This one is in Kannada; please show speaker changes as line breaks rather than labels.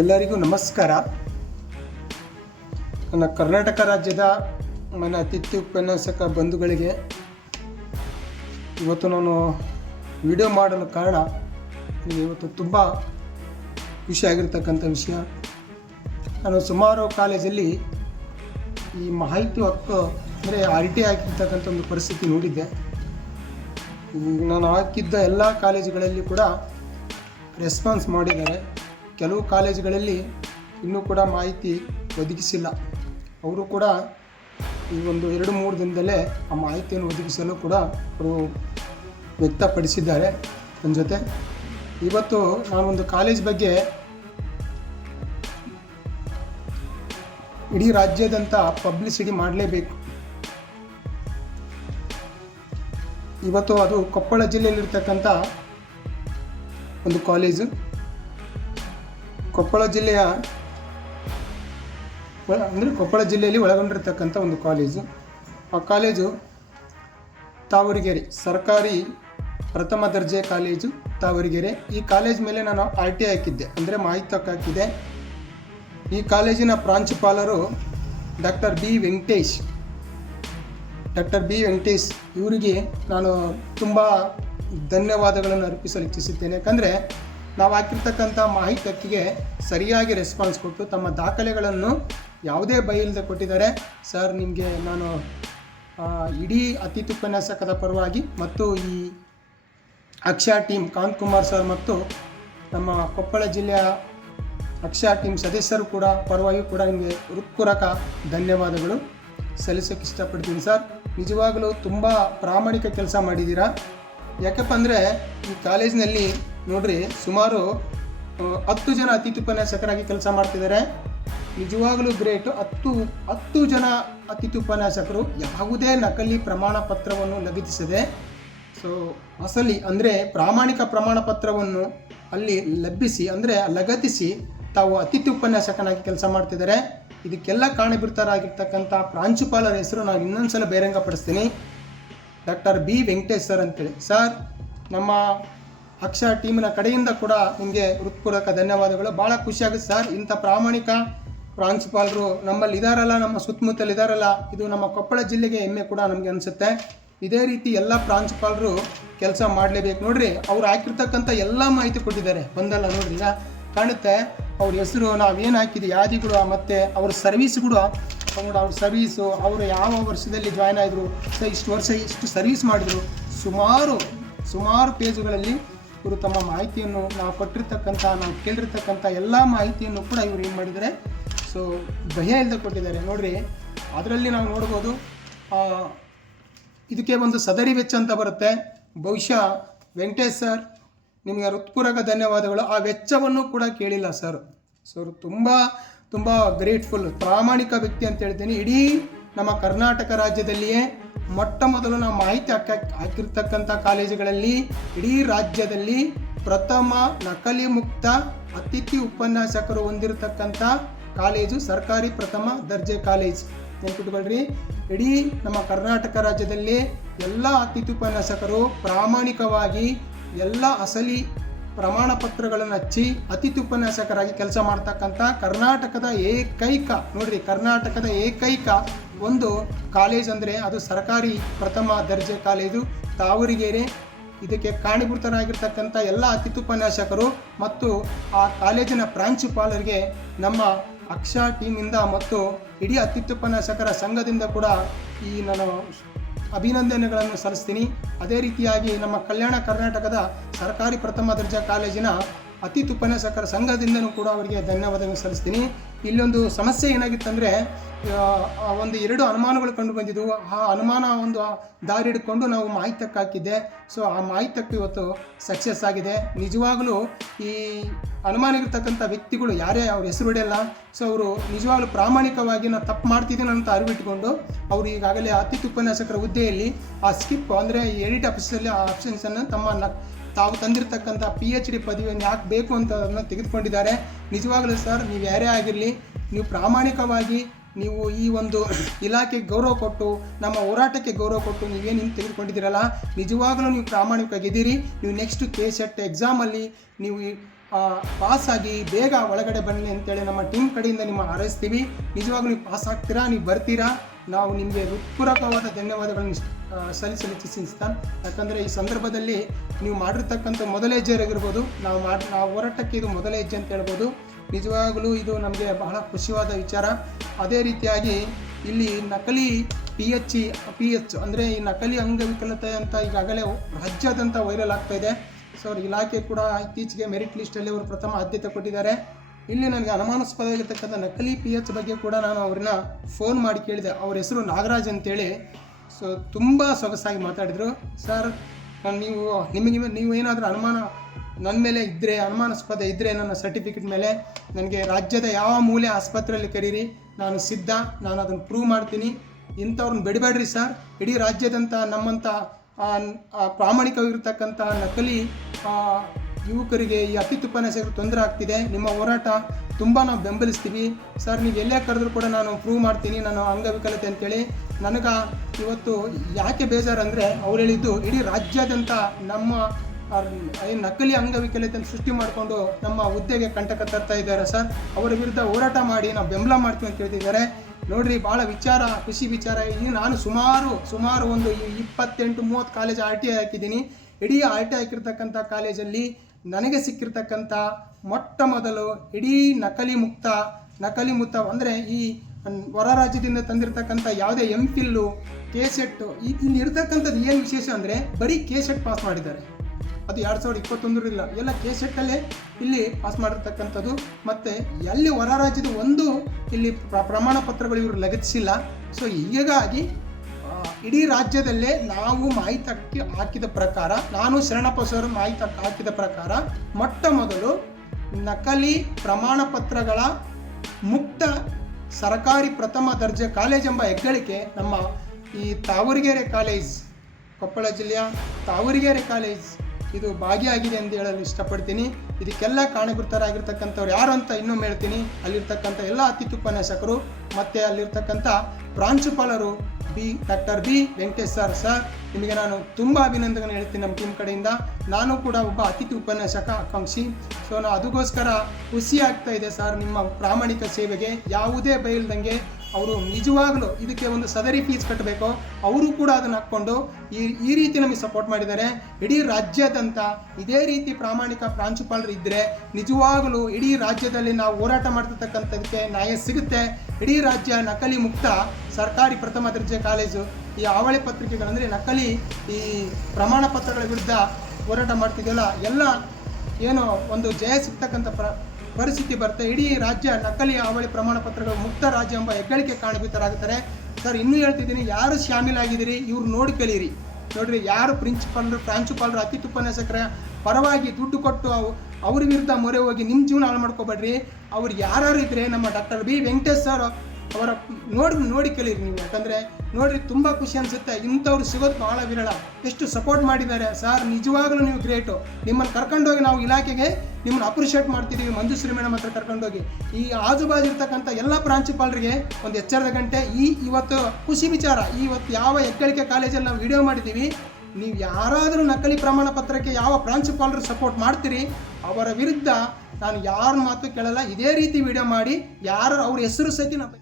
ಎಲ್ಲರಿಗೂ ನಮಸ್ಕಾರ. ನನ್ನ ಕರ್ನಾಟಕ ರಾಜ್ಯದ ನನ್ನ ಅತಿಥಿ ಉಪನ್ಯಾಸಕ ಬಂಧುಗಳಿಗೆ ಇವತ್ತು ನಾನು ವಿಡಿಯೋ ಮಾಡಲು ಕಾರಣ ಇವತ್ತು ತುಂಬ ಖುಷಿಯಾಗಿರ್ತಕ್ಕಂಥ ವಿಷಯ. ನಾನು ಸುಮಾರು ಕಾಲೇಜಲ್ಲಿ ಈ ಮಾಹಿತಿ ಹಕ್ಕು ಅಂದರೆ ಆರ್ ಟಿ ಹಾಕಿರ್ತಕ್ಕಂಥ ಒಂದು ಪರಿಸ್ಥಿತಿ ನೋಡಿದ್ದೆ. ನಾನು ಹಾಕಿದ್ದ ಎಲ್ಲ ಕಾಲೇಜುಗಳಲ್ಲಿ ಕೂಡ ರೆಸ್ಪಾನ್ಸ್ ಮಾಡಿದ್ದಾರೆ. ಕೆಲವು ಕಾಲೇಜುಗಳಲ್ಲಿ ಇನ್ನೂ ಕೂಡ ಮಾಹಿತಿ ಒದಗಿಸಿಲ್ಲ. ಅವರು ಕೂಡ ಈ ಒಂದು ಎರಡು ಮೂರು ದಿನದಲ್ಲೇ ಆ ಮಾಹಿತಿಯನ್ನು ಒದಗಿಸಲು ಕೂಡ ಅವರು ವ್ಯಕ್ತಪಡಿಸಿದ್ದಾರೆ ನನ್ನ ಜೊತೆ. ಇವತ್ತು ನಾನೊಂದು ಕಾಲೇಜ್ ಬಗ್ಗೆ ಇಡೀ ರಾಜ್ಯದಂತ ಪಬ್ಲಿಸಿಟಿ ಮಾಡಲೇಬೇಕು. ಇವತ್ತು ಅದು ಕೊಪ್ಪಳ ಜಿಲ್ಲೆಯಲ್ಲಿರ್ತಕ್ಕಂಥ ಒಂದು ಕಾಲೇಜು. ಕೊಪ್ಪಳ ಜಿಲ್ಲೆಯ ಅಂದರೆ ಕೊಪ್ಪಳ ಜಿಲ್ಲೆಯಲ್ಲಿ ಒಳಗೊಂಡಿರ್ತಕ್ಕಂಥ ಒಂದು ಕಾಲೇಜು. ಆ ಕಾಲೇಜು ತಾವರಿಗೆರೆ ಸರ್ಕಾರಿ ಪ್ರಥಮ ದರ್ಜೆ ಕಾಲೇಜು ತಾವರಿಗೆರೆ. ಈ ಕಾಲೇಜ್ ಮೇಲೆ ನಾನು ಆರ್ ಟಿ ಹಾಕಿದ್ದೆ. ಅಂದರೆ ಮಾಹಿತಿ ಹಾಕಿದ್ದೆ. ಈ ಕಾಲೇಜಿನ ಪ್ರಾಂಶುಪಾಲರು doctor B Venkatesh. Doctor B Venkatesh ಇವರಿಗೆ ನಾನು ತುಂಬ ಧನ್ಯವಾದಗಳನ್ನು ಅರ್ಪಿಸಲು ಇಚ್ಛಿಸುತ್ತೇನೆ. ಯಾಕಂದರೆ ನಾವು ಹಾಕಿರ್ತಕ್ಕಂಥ ಮಾಹಿತಿ ಹಕ್ಕಿಗೆ ಸರಿಯಾಗಿ ರೆಸ್ಪಾನ್ಸ್ ಕೊಟ್ಟು ತಮ್ಮ ದಾಖಲೆಗಳನ್ನು ಯಾವುದೇ ಬಯಲಿದೆ ಕೊಟ್ಟಿದ್ದಾರೆ. ಸರ್, ನಿಮಗೆ ನಾನು ಇಡೀ ಅತಿಥಿ ಉಪನ್ಯಾಸಕದ ಪರವಾಗಿ ಮತ್ತು ಈ ಅಕ್ಷಯ ಟೀಮ್ ಕಾಂತ್ ಕುಮಾರ್ ಸರ್ ಮತ್ತು ನಮ್ಮ ಕೊಪ್ಪಳ ಜಿಲ್ಲೆಯ ಅಕ್ಷಯ ಟೀಮ್ ಸದಸ್ಯರು ಕೂಡ ಪರವಾಗಿ ಕೂಡ ನಿಮಗೆ ಹೃತ್ಪೂರ್ವಕ ಧನ್ಯವಾದಗಳು ಸಲ್ಲಿಸೋಕೆ ಇಷ್ಟಪಡ್ತೀನಿ ಸರ್. ನಿಜವಾಗಲೂ ತುಂಬ ಪ್ರಾಮಾಣಿಕ ಕೆಲಸ ಮಾಡಿದ್ದೀರಾ? ಯಾಕಪ್ಪ ಅಂದರೆ ಈ ಕಾಲೇಜಿನಲ್ಲಿ ನೋಡ್ರಿ ಸುಮಾರು ಹತ್ತು ಜನ ಅತಿಥಿ ಉಪನ್ಯಾಸಕರಾಗಿ ಕೆಲಸ ಮಾಡ್ತಿದ್ದಾರೆ. ನಿಜವಾಗಲೂ ಗ್ರೇಟ್ ಹತ್ತು ಹತ್ತು ಜನ ಅತಿಥಿ ಉಪನ್ಯಾಸಕರು ಯಾವುದೇ ನಕಲಿ ಪ್ರಮಾಣ ಪತ್ರವನ್ನು ಲಗತ್ತಿಸದೆ ಸೊ ಅಸಲಿ ಅಂದರೆ ಪ್ರಾಮಾಣಿಕ ಪ್ರಮಾಣ ಪತ್ರವನ್ನು ಅಲ್ಲಿ ಲಭಿಸಿ ಅಂದರೆ ಲಗತ್ತಿಸಿ ತಾವು ಅತಿಥಿ ಉಪನ್ಯಾಸಕನಾಗಿ ಕೆಲಸ ಮಾಡ್ತಿದ್ದಾರೆ. ಇದಕ್ಕೆಲ್ಲ ಕಾಣಬಿಡ್ತಾರಾಗಿರ್ತಕ್ಕಂಥ ಪ್ರಾಂಶುಪಾಲರ ಹೆಸರು ನಾನು ಇನ್ನೊಂದು ಸಲ ಬಹಿರಂಗಪಡಿಸ್ತೀನಿ ಡಾಕ್ಟರ್ ಬಿ ವೆಂಕಟೇಶ್ ಸರ್ ಅಂತೇಳಿ. ಸರ್, ನಮ್ಮ ಅಕ್ಷ ಟೀಮಿನ ಕಡೆಯಿಂದ ಕೂಡ ನಿಮಗೆ ಹೃತ್ಪೂರ್ವಕ ಧನ್ಯವಾದಗಳು. ಭಾಳ ಖುಷಿಯಾಗುತ್ತೆ ಸರ್. ಇಂಥ ಪ್ರಾಮಾಣಿಕ ಪ್ರಾಂಶುಪಾಲರು ನಮ್ಮಲ್ಲಿ ಇದಾರಲ್ಲ, ನಮ್ಮ ಸುತ್ತಮುತ್ತಲು ಇದಾರಲ್ಲ, ಇದು ನಮ್ಮ ಕೊಪ್ಪಳ ಜಿಲ್ಲೆಗೆ ಹೆಮ್ಮೆ ಕೂಡ ನಮಗೆ ಅನಿಸುತ್ತೆ. ಇದೇ ರೀತಿ ಎಲ್ಲ ಪ್ರಾಂಶುಪಾಲರು ಕೆಲಸ ಮಾಡಲೇಬೇಕು. ನೋಡ್ರಿ, ಅವ್ರು ಹಾಕಿರ್ತಕ್ಕಂಥ ಎಲ್ಲ ಮಾಹಿತಿ ಕೊಟ್ಟಿದ್ದಾರೆ. ಬಂದಲ್ಲ ನೋಡ್ರಿ ಈಗ. ಕಾಣುತ್ತೆ. ಅವ್ರ ಹೆಸರು ನಾವು ನಾವೇನು ಹಾಕಿದ್ವಿ ಯಾದಿಗಳು ಮತ್ತು ಅವ್ರ ಸರ್ವೀಸ್ ಕೂಡ ನೋಡಿ ಅವ್ರ ಸರ್ವೀಸು ಅವರು ಯಾವ ವರ್ಷದಲ್ಲಿ ಜಾಯ್ನ್ ಆದರು, ಸೊ ಇಷ್ಟು ವರ್ಷ ಇಷ್ಟು ಸರ್ವೀಸ್ ಮಾಡಿದರು. ಸುಮಾರು ಸುಮಾರು ಪೇಜುಗಳಲ್ಲಿ ಇವರು ತಮ್ಮ ಮಾಹಿತಿಯನ್ನು ನಾವು ಕೊಟ್ಟಿರ್ತಕ್ಕಂಥ, ನಾವು ಕೇಳಿರ್ತಕ್ಕಂಥ ಎಲ್ಲ ಮಾಹಿತಿಯನ್ನು ಕೂಡ ಇವರು ಏನು ಮಾಡಿದ್ದಾರೆ, ಸೊ ಭಯ ಇಲ್ಲದೆ ಕೊಟ್ಟಿದ್ದಾರೆ. ನೋಡಿರಿ, ಅದರಲ್ಲಿ ನಾವು ನೋಡ್ಬೋದು ಇದಕ್ಕೆ ಒಂದು ಸದರಿ ವೆಚ್ಚ ಅಂತ ಬರುತ್ತೆ. ಬಹುಶಃ ವೆಂಕಟೇಶ್ ಸರ್ ನಿಮಗೆ ಹೃತ್ಪೂರ್ವಕ ಧನ್ಯವಾದಗಳು. ಆ ವೆಚ್ಚವನ್ನು ಕೂಡ ಕೇಳಿಲ್ಲ ಸರ್ ಸರ್ ತುಂಬ ತುಂಬ ಗ್ರೇಟ್ಫುಲ್ ಪ್ರಾಮಾಣಿಕ ವ್ಯಕ್ತಿ ಅಂತ ಹೇಳ್ತೀನಿ. ಇಡೀ ನಮ್ಮ ಕರ್ನಾಟಕ ರಾಜ್ಯದಲ್ಲಿಯೇ ಮೊಟ್ಟ ಮೊದಲು ನಾವು ಮಾಹಿತಿ ಹಾಕ, ಹಾಕಿರ್ತಕ್ಕಂಥ ಕಾಲೇಜುಗಳಲ್ಲಿ, ಇಡೀ ರಾಜ್ಯದಲ್ಲಿ ಪ್ರಥಮ ನಕಲಿ ಮುಕ್ತ ಅತಿಥಿ ಉಪನ್ಯಾಸಕರು ಹೊಂದಿರತಕ್ಕಂಥ ಕಾಲೇಜು ಸರ್ಕಾರಿ ಪ್ರಥಮ ದರ್ಜೆ ಕಾಲೇಜ್. ನೆನ್ಪಿಟ್ಕೊಳ್ರಿ, ಇಡೀ ನಮ್ಮ ಕರ್ನಾಟಕ ರಾಜ್ಯದಲ್ಲಿ ಎಲ್ಲ ಅತಿಥಿ ಉಪನ್ಯಾಸಕರು ಪ್ರಾಮಾಣಿಕವಾಗಿ ಎಲ್ಲ ಅಸಲಿ ಪ್ರಮಾಣ ಪತ್ರಗಳನ್ನು ಹಚ್ಚಿ ಅತಿಥಿ ಉಪನ್ಯಾಸಕರಾಗಿ ಕೆಲಸ ಮಾಡ್ತಕ್ಕಂಥ ಕರ್ನಾಟಕದ ಏಕೈಕ, ನೋಡ್ರಿ ಕರ್ನಾಟಕದ ಏಕೈಕ ಒಂದು ಕಾಲೇಜ್ ಅಂದರೆ ಅದು ಸರ್ಕಾರಿ ಪ್ರಥಮ ದರ್ಜೆ ಕಾಲೇಜು ತಾವರಿಗೆರೆ. ಇದಕ್ಕೆ ಕಾರಣೀಭೂತರಾಗಿರ್ತಕ್ಕಂಥ ಎಲ್ಲ ಅತಿಥಿ ಉಪನ್ಯಾಸಕರು ಮತ್ತು ಆ ಕಾಲೇಜಿನ ಪ್ರಾಂಶುಪಾಲರಿಗೆ ನಮ್ಮ ಅಕ್ಷ ಟೀಮಿಂದ ಮತ್ತು ಇಡೀ ಉಪನ್ಯಾಸಕರ ಸಂಘದಿಂದ ಕೂಡ ಈ ನಾನು ಅಭಿನಂದನೆಗಳನ್ನು ಸಲ್ಲಿಸ್ತೀನಿ. ಅದೇ ರೀತಿಯಾಗಿ ನಮ್ಮ ಕಲ್ಯಾಣ ಕರ್ನಾಟಕದ ಸರ್ಕಾರಿ ಪ್ರಥಮ ದರ್ಜೆ ಕಾಲೇಜಿನ ಅತಿಥಿ ಉಪನ್ಯಾಸಕರ ಸಂಘದಿಂದನೂ ಕೂಡ ಅವರಿಗೆ ಧನ್ಯವಾದಗಳು ಸಲ್ಲಿಸ್ತೀನಿ. ಇಲ್ಲೊಂದು ಸಮಸ್ಯೆ ಏನಾಗಿತ್ತಂದರೆ ಒಂದು ಎರಡು ಅನುಮಾನಗಳು ಕಂಡು ಬಂದಿದ್ದವು ಆ ಅನುಮಾನ ಒಂದು ದಾರಿ ಹಿಡ್ಕೊಂಡು ನಾವು ಮಾಹಿತಕ್ಕೆ ಹಾಕಿದ್ದೆ. ಸೊ ಆ ಮಾಹಿತಕ್ಕೆ ಇವತ್ತು ಸಕ್ಸಸ್ ಆಗಿದೆ. ನಿಜವಾಗಲೂ ಈ ಅನುಮಾನ ಇರತಕ್ಕಂಥ ವ್ಯಕ್ತಿಗಳು ಯಾರೇ, ಅವ್ರ ಹೆಸರು ಹಿಡಿಯಲ್ಲ. ಸೊ ಅವರು ನಿಜವಾಗ್ಲೂ ಪ್ರಾಮಾಣಿಕವಾಗಿ ನಾನು ತಪ್ಪು ಮಾಡ್ತಿದ್ದೀನಿ ಅಂತ ಅರಿವಿಟ್ಕೊಂಡು ಅವರು ಈಗಾಗಲೇ ಅತಿಥಿ ಉಪನ್ಯಾಸಕರ ಹುದ್ದೆಯಲ್ಲಿ ಆ ಸ್ಕಿಪ್ ಅಂದರೆ ಎಡಿಟ್ ಆಫೀಸಲ್ಲಿ ಆ ಆಪ್ಷನ್ಸನ್ನು ತಮ್ಮ ತಾವು ತಂದಿರತಕ್ಕಂಥ ಪಿ ಎಚ್ ಡಿ ಪದವಿಯನ್ನು ಯಾಕೆ ಬೇಕು ಅಂತ ಅದನ್ನು ತೆಗೆದುಕೊಂಡಿದ್ದಾರೆ. ನಿಜವಾಗಲೂ ಸರ್, ನೀವು ಯಾರೇ ಆಗಿರಲಿ, ನೀವು ಪ್ರಾಮಾಣಿಕವಾಗಿ ನೀವು ಈ ಒಂದು ಇಲಾಖೆಗೆ ಗೌರವ ಕೊಟ್ಟು, ನಮ್ಮ ಹೋರಾಟಕ್ಕೆ ಗೌರವ ಕೊಟ್ಟು ನೀವೇನು ಹಿಂಗೆ ತೆಗೆದುಕೊಂಡಿದ್ದೀರಲ್ಲ, ನಿಜವಾಗಲೂ ನೀವು ಪ್ರಾಮಾಣಿಕವಾಗಿದ್ದೀರಿ. ನೀವು ನೆಕ್ಸ್ಟ್ ಕೆ ಸೆಟ್ ಎಕ್ಸಾಮಲ್ಲಿ ನೀವು ಪಾಸಾಗಿ ಬೇಗ ಒಳಗಡೆ ಬನ್ನಿ ಅಂತೇಳಿ ನಮ್ಮ ಟೀಮ್ ಕಡೆಯಿಂದ ನಿಮ್ಮ ಹಾರೈಸ್ತೀವಿ. ನಿಜವಾಗ್ಲೂ ನೀವು ಪಾಸ್ ಆಗ್ತೀರಾ, ನೀವು ಬರ್ತೀರಾ? ನಾವು ನಿಮಗೆ ಹೃತ್ಪೂರ್ವಕವಾದ ಧನ್ಯವಾದಗಳನ್ನು ಸಲ್ಲಿಸಲು ಇಚ್ಛಿಸ್ತಾನೆ ಯಾಕಂದರೆ ಈ ಸಂದರ್ಭದಲ್ಲಿ ನೀವು ಮಾಡಿರ್ತಕ್ಕಂಥ ಮೊದಲ ಹೆಜ್ಜೆ ಆಗಿರ್ಬೋದು, ನಾವು ಮಾಡಿ, ನಾವು ಹೋರಾಟಕ್ಕೆ ಇದು ಮೊದಲ ಹೆಜ್ಜೆ ಅಂತ ಹೇಳ್ಬೋದು. ನಿಜವಾಗಲೂ ಇದು ನಮಗೆ ಬಹಳ ಖುಷಿಯಾದ ವಿಚಾರ. ಅದೇ ರೀತಿಯಾಗಿ ಇಲ್ಲಿ ನಕಲಿ P H E P H ಅಂದರೆ ಈ ನಕಲಿ ಅಂಗವಿಕಲತೆ ಅಂತ ಈಗಾಗಲೇ ರಾಜ್ಯಾದ್ಯಂತ ವೈರಲ್ ಆಗ್ತಾ ಇದೆ. ಸೊ ಅವ್ರ ಇಲಾಖೆ ಕೂಡ ಇತ್ತೀಚೆಗೆ ಮೆರಿಟ್ ಲಿಸ್ಟಲ್ಲಿ ಅವರು ಪ್ರಥಮ ಆದ್ಯತೆ ಕೊಟ್ಟಿದ್ದಾರೆ. ಇಲ್ಲಿ ನನಗೆ ಅನುಮಾನಾಸ್ಪದವಾಗಿರ್ತಕ್ಕಂಥ ನಕಲಿ ಪಿ ಎಚ್ ಬಗ್ಗೆ ಕೂಡ ನಾನು ಅವ್ರನ್ನ ಫೋನ್ ಮಾಡಿ ಕೇಳಿದೆ. ಅವ್ರ ಹೆಸರು ನಾಗರಾಜ್ ಅಂತೇಳಿ. ಸೊ ತುಂಬ ಸೊಗಸಾಗಿ ಮಾತಾಡಿದರು. ಸರ್ ನಾನು ನೀವು, ನಿಮಗೆ, ನೀವು ಏನಾದರೂ ಅನುಮಾನ ನನ್ನ ಮೇಲೆ ಇದ್ದರೆ ಅನುಮಾನಾಸ್ಪದ ಇದ್ದರೆ ನನ್ನ ಸರ್ಟಿಫಿಕೇಟ್ ಮೇಲೆ ನನಗೆ ರಾಜ್ಯದ ಯಾವ ಮೂಲೆ ಆಸ್ಪತ್ರೆಯಲ್ಲಿ ಕರೀರಿ, ನಾನು ಸಿದ್ಧ, ನಾನು ಅದನ್ನು ಪ್ರೂವ್ ಮಾಡ್ತೀನಿ. ಇಂಥವ್ರನ್ನ ಬಿಡಬೇಡ್ರಿ ಸರ್ ಇಡೀ ರಾಜ್ಯದಂಥ ನಮ್ಮಂಥ ಪ್ರಾಮಾಣಿಕವಾಗಿರ್ತಕ್ಕಂಥ ನಕಲಿ ಯುವಕರಿಗೆ ಈ ಅತಿತುಪ್ಪನಸೆಗೆ ತೊಂದರೆ ಆಗ್ತಿದೆ. ನಿಮ್ಮ ಹೋರಾಟ ತುಂಬ ನಾವು ಬೆಂಬಲಿಸ್ತೀವಿ. ಸರ್, ನೀವು ಎಲ್ಲೇ ಕರೆದ್ರೂ ಕೂಡ ನಾನು ಪ್ರೂವ್ ಮಾಡ್ತೀನಿ. ನಾನು ಅಂಗವಿಕಲತೆ ಅಂತೇಳಿ ನನಗೆ ಇವತ್ತು ಯಾಕೆ ಬೇಜಾರು ಅಂದರೆ ಅವ್ರು ಹೇಳಿದ್ದು ಇಡೀ ರಾಜ್ಯಾದ್ಯಂತ ನಮ್ಮ ನಕಲಿ ಅಂಗವಿಕಲತೆಯನ್ನು ಸೃಷ್ಟಿ ಮಾಡಿಕೊಂಡು ನಮ್ಮ ಹುದ್ದೆಗೆ ಕಂಟಕ ತರ್ತಾ ಇದ್ದಾರೆ ಸರ್. ಅವರ ವಿರುದ್ಧ ಹೋರಾಟ ಮಾಡಿ ನಾವು ಬೆಂಬಲ ಮಾಡ್ತೀವಿ ಅಂತ ಹೇಳ್ತಿದ್ದಾರೆ. ನೋಡ್ರಿ ಭಾಳ ವಿಚಾರ, ಖುಷಿ ವಿಚಾರ. ಇಲ್ಲಿ ನಾನು ಸುಮಾರು ಸುಮಾರು ಒಂದು ಇಪ್ಪತ್ತೆಂಟು, ಮೂವತ್ತು ಕಾಲೇಜ್ ಆರ್ ಟಿ ಐ ಹಾಕಿದ್ದೀನಿ. ಇಡೀ ಆರ್ ಟಿ ಐ ಹಾಕಿರ್ತಕ್ಕಂಥ ಕಾಲೇಜಲ್ಲಿ ನನಗೆ ಸಿಕ್ಕಿರ್ತಕ್ಕಂಥ ಮೊಟ್ಟ ಮೊದಲು ಇಡೀ ನಕಲಿ ಮುಕ್ತ ನಕಲಿ ಮುಕ್ತ ಅಂದರೆ ಈ ಹೊರ ರಾಜ್ಯದಿಂದ ತಂದಿರತಕ್ಕಂಥ ಯಾವುದೇ ಎಂ ಪಿಲ್ಲು ಕೆ ಸೆಟ್ಟು ಇಲ್ಲಿ ಇರ್ತಕ್ಕಂಥದ್ದು ಏನು ವಿಶೇಷ ಅಂದರೆ ಬರೀ ಕೆ ಸೆಟ್ ಪಾಸ್ ಮಾಡಿದ್ದಾರೆ. ಅದು ಎರಡು ಸಾವಿರದ ಇಪ್ಪತ್ತೊಂದರಿಲ್ಲ ಎಲ್ಲ ಕೆ ಸೆಟ್ಟಲ್ಲೇ ಇಲ್ಲಿ ಪಾಸ್ ಮಾಡಿರ್ತಕ್ಕಂಥದ್ದು. ಮತ್ತು ಎಲ್ಲಿ ಹೊರ ರಾಜ್ಯದ ಒಂದು ಇಲ್ಲಿ ಪ್ರ- ಪ್ರಮಾಣ ಪತ್ರಗಳು ಇವರು ಲಗತ್ತಿಸಿಲ್ಲ. ಸೊ ಹೀಗಾಗಿ ಆ, ಇಡೀ ರಾಜ್ಯದಲ್ಲೇ ನಾವು ಮಾಹಿತಿ ಹಾಕಿ ಹಾಕಿದ ಪ್ರಕಾರ, ನಾನು ಶರಣಪ್ಪ ಸರ್ ಮಾಹಿತಿ ಹಾಕ್- ಹಾಕಿದ ಪ್ರಕಾರ ಮೊಟ್ಟ ಮೊದಲು ನಕಲಿ ಪ್ರಮಾಣ ಪತ್ರಗಳ ಮುಕ್ತ ಸರ್ಕಾರಿ ಪ್ರಥಮ ದರ್ಜೆ ಕಾಲೇಜ್ ಎಂಬ ಹೆಗ್ಗಳಿಕೆ ನಮ್ಮ ಈ ತಾವೂರಿಗೆರೆ ಕಾಲೇಜ್, ಕೊಪ್ಪಳ ಜಿಲ್ಲೆಯ ತಾವೂರಿಗೆರೆ ಕಾಲೇಜ್ ಇದು ಭಾಗಿಯಾಗಿದೆ ಎಂದು ಹೇಳಲು ಇಷ್ಟಪಡ್ತೀನಿ. ಇದಕ್ಕೆಲ್ಲ ಕಾರಣಗೃತರಾಗಿರ್ತಕ್ಕಂಥವ್ರು ಯಾರು ಅಂತ ಇನ್ನೂ ಹೇಳ್ತೀನಿ. ಅಲ್ಲಿರ್ತಕ್ಕಂಥ ಎಲ್ಲ ಅತಿಥುಪನ್ಯಾಸಕರು ಮತ್ತು ಅಲ್ಲಿರ್ತಕ್ಕಂಥ ಪ್ರಾಂಶುಪಾಲರು B, doctor B Venkatesh sir. Sir ನಿಮಗೆ ನಾನು ತುಂಬ ಅಭಿನಂದನೆ ಹೇಳ್ತೀನಿ ನಮ್ಮ ಟೀಮ್ ಕಡೆಯಿಂದ. ನಾನು ಕೂಡ ಒಬ್ಬ ಅತಿಥಿ ಉಪನ್ಯಾಸಕ ಆಕಾಂಕ್ಷಿ. ಸೊ ನಾನು ಅದಕ್ಕೋಸ್ಕರ ಖುಷಿ ಆಗ್ತಾ ಇದೆ ಸರ್ ನಿಮ್ಮ ಪ್ರಾಮಾಣಿಕ ಸೇವೆಗೆ. ಯಾವುದೇ ಬಯಲ್ದಂಗೆ ಅವರು ನಿಜವಾಗ್ಲೂ ಇದಕ್ಕೆ ಒಂದು ಸದರಿ ಫೀಸ್ ಕಟ್ಟಬೇಕು ಅವರು ಕೂಡ ಅದನ್ನು ಹಾಕ್ಕೊಂಡು ಈ ಈ ರೀತಿ ನಮಗೆ ಸಪೋರ್ಟ್ ಮಾಡಿದ್ದಾರೆ. ಇಡೀ ರಾಜ್ಯಾದ್ಯಂತ ಇದೇ ರೀತಿ ಪ್ರಾಮಾಣಿಕ ಪ್ರಾಂಶುಪಾಲರು ಇದ್ದರೆ ನಿಜವಾಗಲೂ ಇಡೀ ರಾಜ್ಯದಲ್ಲಿ ನಾವು ಹೋರಾಟ ಮಾಡ್ತಿರ್ತಕ್ಕಂಥದಕ್ಕೆ ನ್ಯಾಯ ಸಿಗುತ್ತೆ. ಇಡೀ ರಾಜ್ಯ ನಕಲಿ ಮುಕ್ತ ಸರ್ಕಾರಿ ಪ್ರಥಮ ದರ್ಜೆ ಕಾಲೇಜು, ಈ ಆವಳಿ ಪತ್ರಿಕೆಗಳಂದರೆ ನಕಲಿ ಈ ಪ್ರಮಾಣ ಪತ್ರಗಳ ವಿರುದ್ಧ ಹೋರಾಟ ಮಾಡ್ತಿದೆಯಲ್ಲ, ಎಲ್ಲ ಏನು ಒಂದು ಜಯ ಸಿಗ್ತಕ್ಕಂಥ ಪ್ರ ಪರಿಸ್ಥಿತಿ ಬರುತ್ತೆ. ಇಡೀ ರಾಜ್ಯ ನಕಲಿ ಹಾವಳಿ ಪ್ರಮಾಣ ಪತ್ರಗಳು ಮುಕ್ತ ರಾಜ್ಯ ಎಂಬ ಹೆಗ್ಗಳಿಕೆ ಕಾರಣಭೂತರಾಗುತ್ತಾರೆ ಸರ್, ಇನ್ನೂ ಹೇಳ್ತಿದ್ದೀನಿ, ಯಾರು ಶಾಮೀಲಾಗಿದ್ದೀರಿ? ಇವ್ರು ನೋಡಿ ಕಲೀರಿ. ನೋಡ್ರಿ, ಯಾರು ಪ್ರಿನ್ಸಿಪಾಲ್ರು ಪ್ರಾಂಶುಪಾಲರು ಅತಿಥಿ ಉಪನ್ಯಾಸಕರ ಪರವಾಗಿ ದುಡ್ಡು ಕೊಟ್ಟು ಅವು, ಅವ್ರ ವಿರುದ್ಧ ಮೊರೆ ಹೋಗಿ ನಿಮ್ಮ ಜೀವನ ಹಾಳು ಮಾಡ್ಕೋಬೇಡ್ರಿ. ಅವ್ರು ಯಾರು ಇದ್ರೆ ನಮ್ಮ ಡಾಕ್ಟರ್ ಬಿ. ವೆಂಕಟೇಶ್ ಸರ್ ಅವರ ನೋಡಿ ನೋಡಿ ಕಲೀರಿ ನೀವು. ಯಾಕಂದರೆ ನೋಡ್ರಿ ತುಂಬ ಖುಷಿ ಅನಿಸುತ್ತೆ. ಇಂಥವ್ರು ಸಿಗೋದು ಬಹಳ ವಿರಳ. ಎಷ್ಟು ಸಪೋರ್ಟ್ ಮಾಡಿದ್ದಾರೆ. ಸರ್, ನಿಜವಾಗ್ಲೂ ನೀವು ಗ್ರೇಟು ನಿಮ್ಮನ್ನು ಕರ್ಕೊಂಡೋಗಿ ನಾವು ಇಲಾಖೆಗೆ ನಿಮ್ಮನ್ನು ಅಪ್ರಿಷಿಯೇಟ್ ಮಾಡ್ತಿದ್ದೀವಿ ಮಂಜುಶ್ರೀ ಮೇಡಮ್ ಹತ್ರ ಕರ್ಕೊಂಡೋಗಿ. ಈ ಆಜುಬಾಜು ಇರ್ತಕ್ಕಂಥ ಎಲ್ಲ ಪ್ರಾಂಶುಪಾಲರಿಗೆ ಒಂದು ಎಚ್ಚರದ ಗಂಟೆ. ಈ ಇವತ್ತು ಖುಷಿ ವಿಚಾರ. ಇವತ್ತು ಯಾವ ಎಕ್ಕಳಿಕೆ ಕಾಲೇಜಲ್ಲಿ ನಾವು ವಿಡಿಯೋ ಮಾಡಿದ್ದೀವಿ. ನೀವು ಯಾರಾದರೂ ನಕಲಿ ಪ್ರಮಾಣ ಪತ್ರಕ್ಕೆ ಯಾವ ಪ್ರಾಂಶುಪಾಲರು ಸಪೋರ್ಟ್ ಮಾಡ್ತೀರಿ, ಅವರ ವಿರುದ್ಧ ನಾನು ಯಾರ ಮಾತು ಕೇಳಲ್ಲ. ಇದೇ ರೀತಿ ವಿಡಿಯೋ ಮಾಡಿ, ಯಾರು ಅವ್ರ ಹೆಸರು ಸಹಿತ ನಾವು